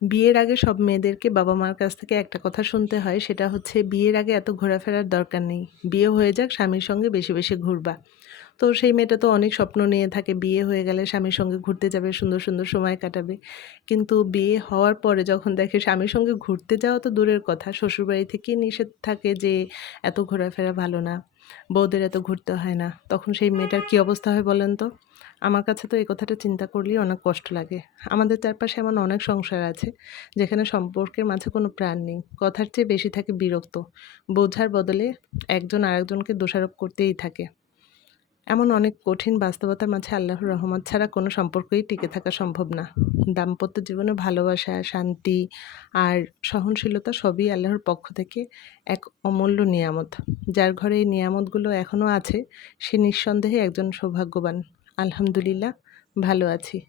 বিয়ের আগে সব মেয়েদেরকে বাবা-মার কাছ থেকে একটা কথা শুনতে হয়, সেটা হচ্ছে বিয়ের আগে এত ঘোরাফেরার দরকার নেই। বিয়ে হয়ে যাক, স্বামীর সঙ্গে বেশি, বেশি ঘুরবা। তো সেই মেয়েটা তো অনেক স্বপ্ন নিয়ে থাকে, বিয়ে হয়ে গেলে স্বামীর সঙ্গে ঘুরতে যাবে, সুন্দর, সুন্দর সময় কাটাবে। কিন্তু বিয়ে হওয়ার পরে যখন দেখে স্বামীর সঙ্গে ঘুরতে যাওয়া তো দূরের কথা, শ্বশুরবাড়ি থেকেই নিষেধ থাকে যে এত ঘোরাফেরা ভালো না, বউদের এত ঘুরতে হয় না। তখন সেই মেয়েটার কী অবস্থা হয় বলেন তো? আমার কাছে তো এই কথাটা চিন্তা করলেই অনেক কষ্ট লাগে। আমাদের চারপাশে এমন অনেক সংসার আছে যেখানে সম্পর্কের মাঝে কোনো প্রাণ নেই। কথার চেয়ে বেশি থাকে বিরক্ত। বোঝার বদলে একজন আরেকজনকে দোষারোপ করতেই থাকে। এমন অনেক কঠিন বাস্তবতার মাঝে আল্লাহর রহমত ছাড়া কোনো সম্পর্কই টিকে থাকা সম্ভব না। দাম্পত্য জীবনে ভালোবাসা, শান্তি আর সহনশীলতা সবই আল্লাহর পক্ষ থেকে এক অমূল্য নিয়ামত। যার ঘরে এই নিয়ামতগুলো এখনও আছে, সে নিঃসন্দেহে একজন সৌভাগ্যবান। আলহামদুলিল্লাহ, ভালো আছি।